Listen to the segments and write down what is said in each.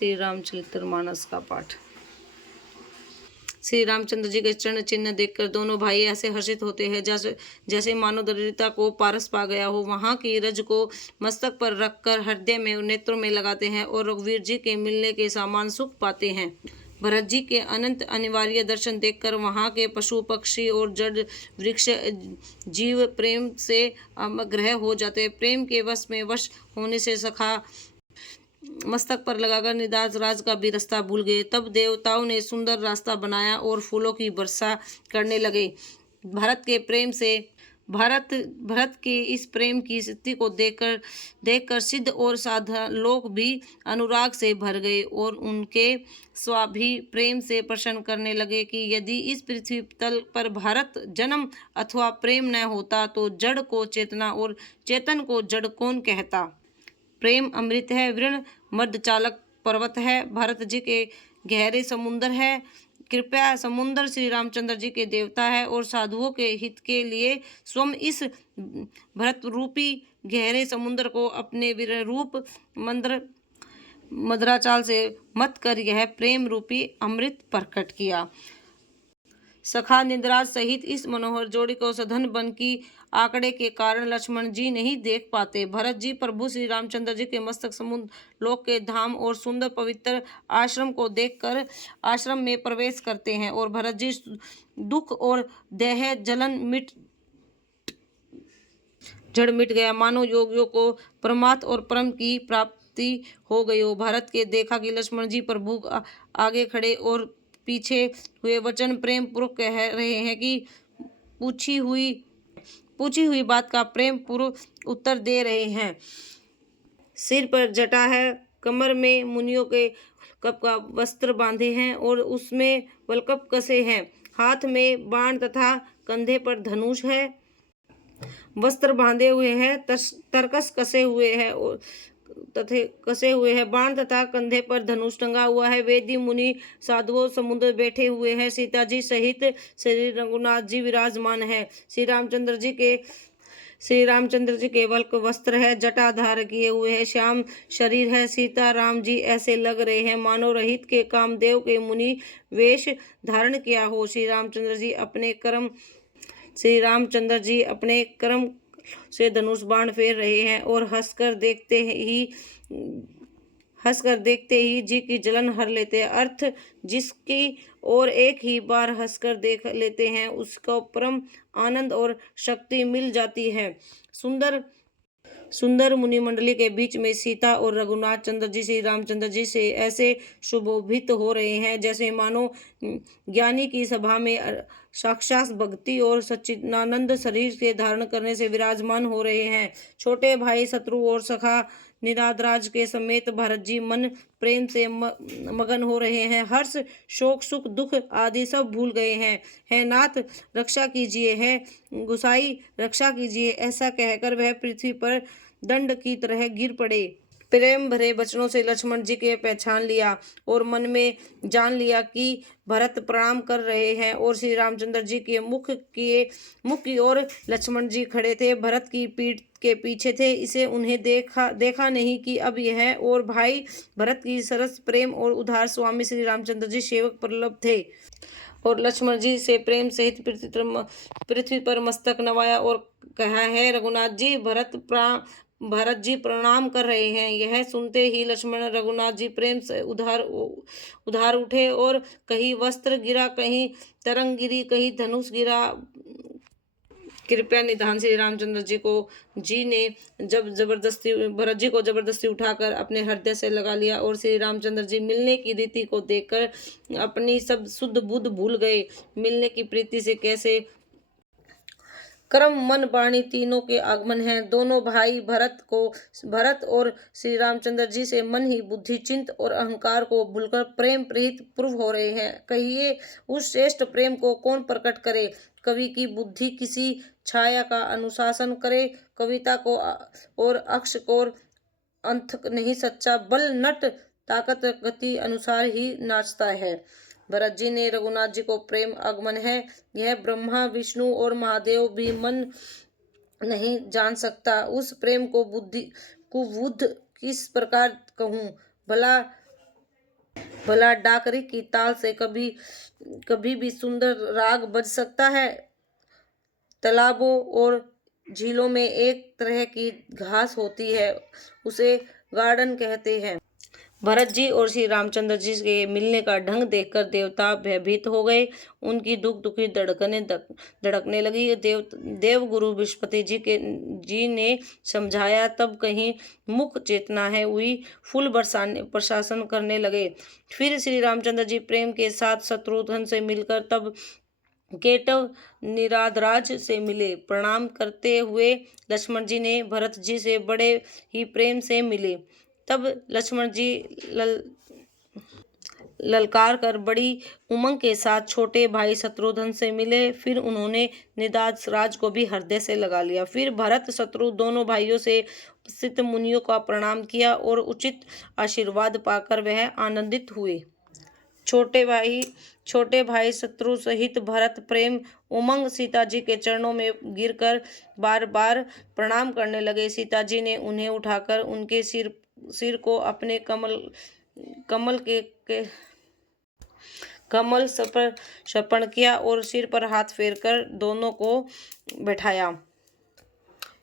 श्री रामचरितमानस का पाठ। श्री रामचंद्र जी के चरण चिन्ह देखकर दोनों भाई ऐसे हर्षित होते हैं जैसे मानो दरिद्रता को पारस पा गया हो। वहां की रज को मस्तक पर रखकर हृदय में और नेत्रों में लगाते हैं और रघुवीर जी के मिलने के समान सुख पाते हैं। भरत जी के अनंत अनिवार्य दर्शन देखकर वहां के पशु पक्षी और जड़ वृक्ष जीव प्रेम से अमग्रह हो जाते। प्रेम के वश होने से सखा मस्तक पर लगाकर निदाज राज का भी रास्ता भूल गए। तब देवताओं ने सुंदर रास्ता बनाया और फूलों की वर्षा करने लगे। भरत के इस प्रेम की स्थिति को देखकर सिद्ध और साधारण लोग भी अनुराग से भर गए और उनके स्वाभी प्रेम से प्रश्न करने लगे कि यदि इस पृथ्वी तल पर भारत जन्म अथवा प्रेम न होता तो जड़ को चेतना और चेतन को जड़ कौन कहता। प्रेम अमृत है, वृण मर्दचालक पर्वत है, भरत जी के गहरे समुद्र है। कृपया समुद्र श्री रामचंद्र जी के देवता है और साधुओं के हित के लिए स्वयं इस भरत रूपी गहरे समुद्र को अपने वीर रूप मदराचाल से मत कर यह प्रेम रूपी अमृत प्रकट किया। सखा निद्राज सहित इस मनोहर जोड़ी को सधन वन की आंकड़े के कारण लक्ष्मण जी नहीं देख पाते। भरत जी प्रभु श्री रामचंद्र जी के मस्तक समुद्र लोक के धाम और सुंदर पवित्र आश्रम को देखकर आश्रम में प्रवेश करते हैं और भरत जी दुख और देह जलन जड़ मिट गया, मानो योगियों को परमात्म और परम की प्राप्ति हो गई हो। भरत के देखा कि लक्ष्मण जी प्रभु आगे खड़े और पीछे हुए वचन प्रेम पूर्वक कह रहे हैं कि पूछी हुई बात का प्रेम पूर्वक उत्तर दे रहे हैं। सिर पर जटा है, कमर में मुनियों के कप का वस्त्र बांधे हैं और उसमें वलकप कसे हैं, हाथ में बाण तथा कंधे पर धनुष है, वस्त्र बांधे हुए हैं, तरकस कसे हुए हैं, बाण तथा कंधे पर धनुष टंगा हुआ है। वेदी मुनि साधुओं समुद्र बैठे हुए हैं, सीता जी सहित श्री रघुनाथ जी विराजमान है। श्री रामचंद्र जी के वल्क वस्त्र है, जटा धार किए हुए है, श्याम शरीर है। सीता राम जी ऐसे लग रहे हैं मानो रहित के कामदेव के मुनि वेश धारण किया हो। श्री रामचंद्र जी अपने कर्म से धनुष बाण फेर रहे हैं और हंसकर देखते ही जी की जलन हर लेते हैं। अर्थ जिसकी और एक ही बार हंसकर देख लेते हैं उसको परम आनंद और शक्ति मिल जाती है। सुंदर मुनि मंडली के बीच में सीता और रघुनाथ चंद्र जी श्री रामचंद्र जी से ऐसे सुशोभित हो रहे हैं जैसे मानो ज्ञानी की सभा में साक्षात भक्ति और सच्चिदानंद शरीर के धारण करने से विराजमान हो रहे हैं। छोटे भाई शत्रु और सखा निदादराज के समेत भरत जी मन प्रेम से मगन हो रहे हैं। हर्ष शोक सुख दुख आदि सब भूल गए हैं। है नाथ रक्षा कीजिए, है गुसाई रक्षा कीजिए, ऐसा कहकर वह पृथ्वी पर दंड की तरह गिर पड़े। प्रेम भरे वचनों से लक्ष्मण जी के पहचान लिया और मन में जान लिया कि भरत प्रणाम कर रहे हैं और श्री रामचंद्र जी के मुख की ओर लक्ष्मण जी खड़े थे। भरत की पीठ के पीछे थे, इसे उन्हें देखा नहीं कि अब यह और भाई भरत की सरस प्रेम और उदार स्वामी श्री रामचंद्र जी सेवक प्रलभ थे और लक्ष्मण जी से प्रेम सहित पृथ्वी पर मस्तक नवाया और कहा है रघुनाथ जी भरत जी प्रणाम कर रहे हैं। यह सुनते ही लक्ष्मण रघुनाथ जी प्रेम से उधार उठे और कहीं वस्त्र गिरा, कहीं तरंग गिरी, कहीं धनुष गिरा। कृपया निधान श्री रामचंद्र जी ने भरत जी को जबरदस्ती उठाकर अपने हृदय से लगा लिया और श्री रामचंद्र जी मिलने की रीति को देखकर अपनी सब शुद्ध बुद्ध भूल गए। मिलने की प्रीति से कैसे कर्म मन वाणी तीनों के आगमन है। दोनों भाई भरत और श्री रामचंद्र जी से मन ही बुद्धि चिंत और अहंकार को भूलकर प्रेम प्रीत पूर्व हो रहे हैं। कहिए उस श्रेष्ठ प्रेम को कौन प्रकट करे। कवि की बुद्धि किसी छाया का अनुशासन करे, कविता को और अक्ष को अंत नहीं, सच्चा बल नट ताकत गति अनुसार ही नाचता है। भरत जी ने रघुनाथ जी को प्रेम आगमन है, यह ब्रह्मा विष्णु और महादेव भी मन नहीं जान सकता। उस प्रेम को बुद्ध किस प्रकार कहूँ भला। भला डाकरी की ताल से कभी कभी भी सुंदर राग बज सकता है। तालाबों और झीलों में एक तरह की घास होती है, उसे गार्डन कहते हैं। भरत जी और श्री रामचंद्र जी के मिलने का ढंग देखकर देवता भयभीत हो गए। उनकी दुख दुखी धड़कने लगी। देवगुरु बृहस्पति जी ने समझाया, तब कहीं मुख चेतना है हुई, फूल बरसाने प्रशासन करने लगे। फिर श्री रामचंद्र जी प्रेम के साथ शत्रुघ्न से मिलकर तब केटव निराधराज से मिले। प्रणाम करते हुए लक्ष्मण जी ने भरत जी से बड़े ही प्रेम से मिले। तब लक्ष्मण जी ललकार कर बड़ी उमंग के साथ छोटे भाई शत्रुघ्न से मिले। फिर उन्होंने निदाद राज को भी हृदय से लगा लिया। फिर भरत शत्रु दोनों भाइयों से उपस्थित मुनियों का प्रणाम किया और उचित आशीर्वाद पाकर वह आनंदित हुए। छोटे भाई शत्रु सहित भरत प्रेम उमंग सीता जी के चरणों में गिरकर बार बार प्रणाम करने लगे। सीता जी ने उन्हें उठाकर उनके सिर को अपने कमल पर अर्पण किया और सिर पर हाथ फेरकर दोनों को बैठाया।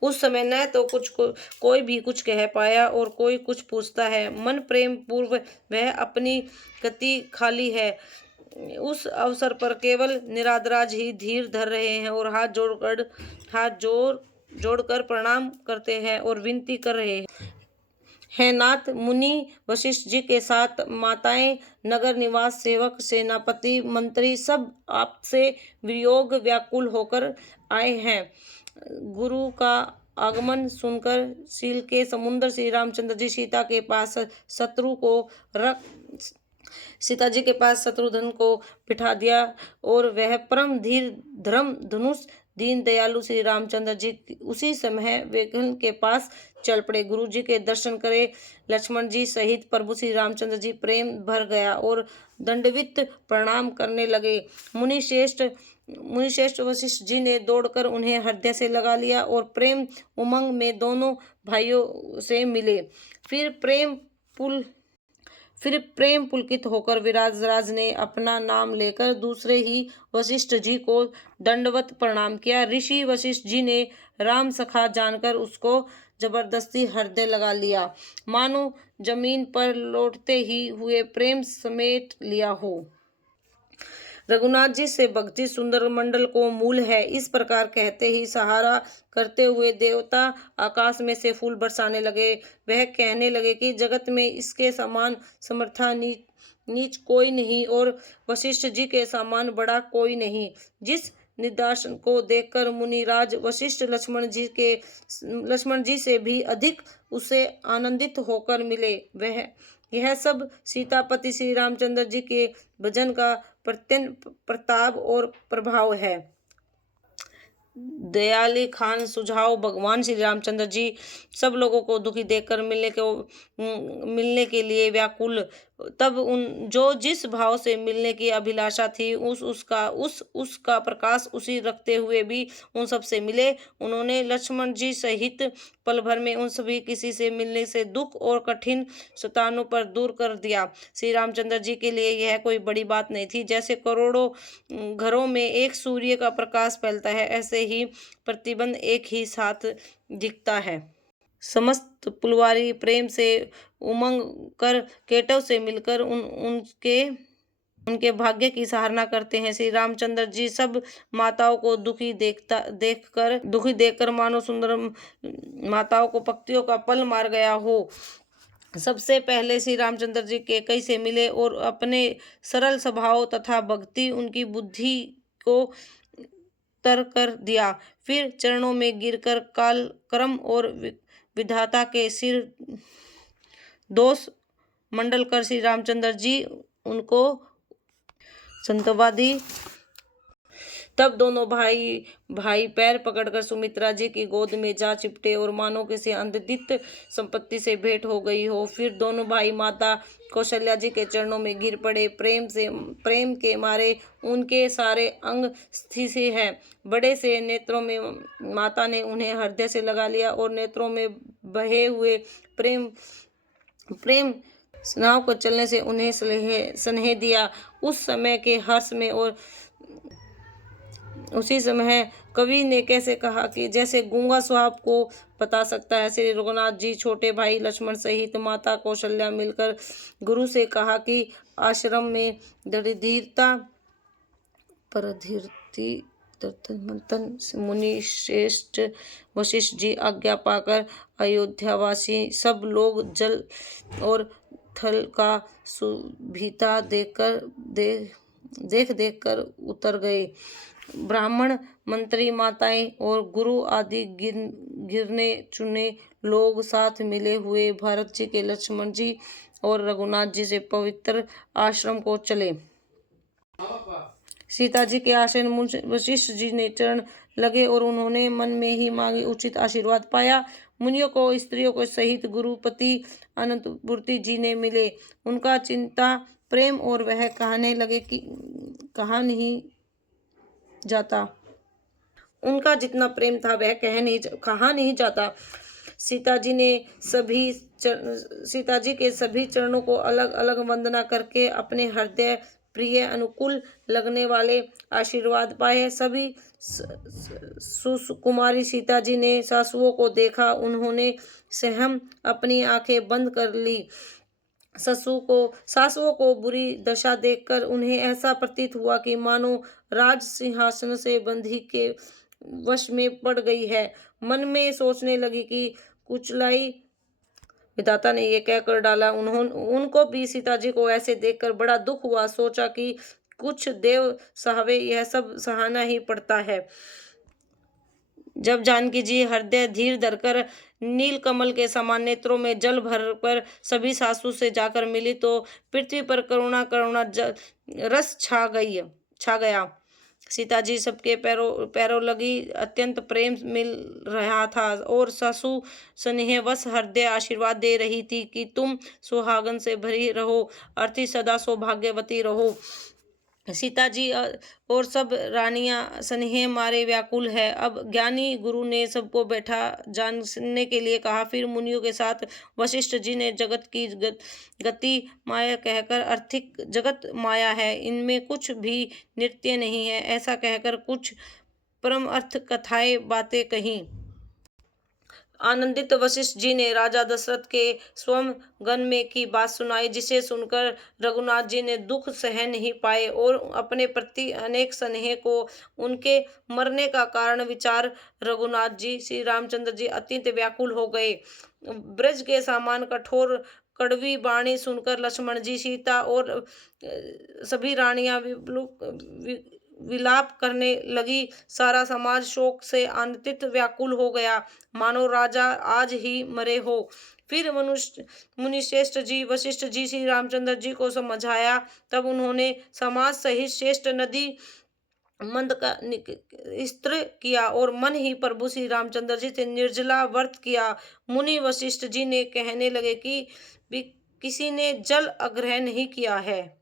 उस समय न तो कोई भी कुछ कह पाया और कोई कुछ पूछता है। मन प्रेम पूर्व वह अपनी गति खाली है। उस अवसर पर केवल निराधराज ही धीर धर रहे हैं और हाथ जोड़कर प्रणाम करते हैं और विनती कर रहे हैं। नाथ मुनि वशिष्ठ जी के साथ माताएं, नगर निवास सेवक, सेनापति, मंत्री सब आपसे वियोग व्याकुल होकर आए हैं। गुरु का आगमन सुनकर शील के समुद्र श्री रामचंद्र जी सीता जी के पास शत्रुघ्न को बिठा दिया और वह परम धीर धर्म धनुष दीन दयालु श्री रामचंद्र जी उसी समय वेगन के पास चल पड़े। गुरु जी के दर्शन करे लक्ष्मण जी सहित प्रभु श्री रामचंद्र जी प्रेम भर गया और दंडवित प्रणाम करने लगे। मुनिश्रेष्ठ वशिष्ठ जी ने दौड़कर उन्हें हृदय से लगा लिया और प्रेम उमंग में दोनों भाइयों से मिले। फिर प्रेम पुलकित होकर विराजराज ने अपना नाम लेकर दूसरे ही वशिष्ठ जी को दंडवत प्रणाम किया। ऋषि वशिष्ठ जी ने राम सखा जानकर उसको जबरदस्ती हृदय लगा लिया, मानो जमीन पर लौटते ही हुए प्रेम समेट लिया हो। रघुनाथ जी से भक्ति सुंदर मंडल को मूल है। इस प्रकार कहते ही सहारा करते हुए देवता आकाश में से फूल बरसाने लगे। वह कहने लगे कि जगत में इसके समान समर्था नीच कोई नहीं और वशिष्ठ जी के समान बड़ा कोई नहीं। जिस निदर्शन को देखकर मुनिराज वशिष्ठ लक्ष्मण जी से भी अधिक उसे आनंदित होकर मिले। यह सब सीतापति श्री रामचंद्र जी के भजन का प्रताप और प्रभाव है। दयाली खान सुझाव भगवान श्री रामचंद्र जी सब लोगों को दुखी देखकर मिलने के लिए व्याकुल। तब जो जिस भाव से मिलने की अभिलाषा थी उसका प्रकाश उसी रखते हुए भी उन सब से मिले। उन्होंने लक्ष्मण जी सहित पल भर में उन सभी किसी से मिलने से दुख और कठिन शतानों पर दूर कर दिया। श्री रामचंद्र जी के लिए यह कोई बड़ी बात नहीं थी। जैसे करोड़ों घरों में एक सूर्य का प्रकाश फैलता है, ऐसे ही प्रतिबंध एक ही साथ दिखता है। समस्त पुलवारी प्रेम से उमंग कर केटव से मिलकर उनके भाग्य की सराहना करते हैं। श्री रामचंद्र जी सब माताओं को दुखी देखकर मानो सुंदर माताओं को पक्षियों का पल मार गया हो। सबसे पहले श्री रामचंद्र जी के कई से मिले और अपने सरल स्वभाव तथा भक्ति उनकी बुद्धि को तर कर दिया। फिर चरणों में गिरकर काल कर्म और विधाता के सिर दोष मंडल कर श्री रामचंद्र जी उनको संतवा दी। तब दोनों भाई पैर पकड़कर सुमित्रा जी की गोद में जा चिपटे और मानो किसी अनंत संपत्ति से भेंट हो गई हो। फिर दोनों भाई माता कौशल्या जी के चरणों में गिर पड़े। प्रेम के मारे उनके सारे अंग स्थिर से हैं। बड़े से नेत्रों में माता ने उन्हें हृदय से लगा लिया और नेत्रों में बहे हुए प्रेम नाव को चलने से उन्हें स्नेह दिया। उस समय के हर्ष में और उसी समय कवि ने कैसे कहा कि जैसे गूंगा स्वाब को बता सकता है। श्री रघुनाथ जी छोटे भाई लक्ष्मण सहित माता कौशल्या मिलकर गुरु से कहा कि आश्रम में धीरता परधीरती मंथन मुनि श्रेष्ठ वशिष्ठ जी आज्ञा पाकर अयोध्यावासी सब लोग जल और थल का सुविधा देख कर उतर गए। ब्राह्मण मंत्री माताएं और गुरु आदि गिरने चुने लोग साथ मिले हुए भरत जी के लक्ष्मण जी और रघुनाथ जी से पवित्र आश्रम को चले। सीता जी के आश्रम वशिष्ठ जी ने चरण लगे और उन्होंने मन में ही मांगी उचित आशीर्वाद पाया। मुनियों को स्त्रियों को सहित गुरुपति अनंतपूर्ति जी ने मिले। उनका चिंता प्रेम और वह कहने लगे कि कहा नहीं जाता। उनका जितना प्रेम था वह कहा नहीं जाता। सीता जी के सभी चरणों को अलग अलग वंदना करके अपने हृदय प्रिय अनुकूल लगने वाले आशीर्वाद पाए। सभी सुकुमारी सीता जी ने सासुओं को देखा। उन्होंने सहम अपनी आंखें बंद कर ली। सासुओं को बुरी दशा देखकर उन्हें ऐसा प्रतीत हुआ कि मानो राज सिंहासन से बंधी के वश में पड़ गई है। मन में सोचने लगी कि कुचलाई विधाता ने ये कहकर डाला। उनको भी सीता जी को ऐसे देखकर बड़ा दुख हुआ। सोचा कि कुछ देव सहावे यह सब सहाना ही पड़ता है। जब जानकी जी हृदय धीर धरकर नील कमल के समान नेत्रों में जल भर पर सभी सासू से जाकर मिली तो पृथ्वी पर करुणा रस छा गया। सीता जी सबके पैरों लगी अत्यंत प्रेम मिल रहा था और सासू स्नेहवश हृदय आशीर्वाद दे रही थी कि तुम सुहागन से भरी रहो, अर्थी सदा सौभाग्यवती रहो। सीता जी और सब रानियां स्नेह मारे व्याकुल है। अब ज्ञानी गुरु ने सबको बैठा जानने के लिए कहा। फिर मुनियों के साथ वशिष्ठ जी ने जगत की गति माया कहकर अर्थिक जगत माया है, इनमें कुछ भी नृत्य नहीं है, ऐसा कहकर कुछ परम अर्थ कथाएं बातें कही। आनंदित वशिष्ठ जी ने राजा दशरथ के स्वयं गण में की बात सुनाई, जिसे सुनकर रघुनाथ जी ने दुख सह नहीं पाए और अपने प्रति अनेक स्नेह को उनके मरने का कारण विचार रघुनाथ जी श्री रामचंद्र जी अत्यंत व्याकुल हो गए। ब्रज के समान कठोर कड़वी वाणी सुनकर लक्ष्मण जी, सीता और सभी रानियां विलाप करने लगी। सारा समाज शोक से आनंदित व्याकुल हो गया, मानो राजा आज ही मरे हो। फिर मुनिश्रेष्ठ जी वशिष्ठ जी श्री रामचंद्र जी को समझाया। तब उन्होंने समाज सहित श्रेष्ठ नदी मंद का स्त्र किया और मन ही प्रभु श्री रामचंद्र जी से निर्जला व्रत किया। मुनि वशिष्ठ जी ने कहने लगे कि किसी ने जल आग्रह नहीं किया है।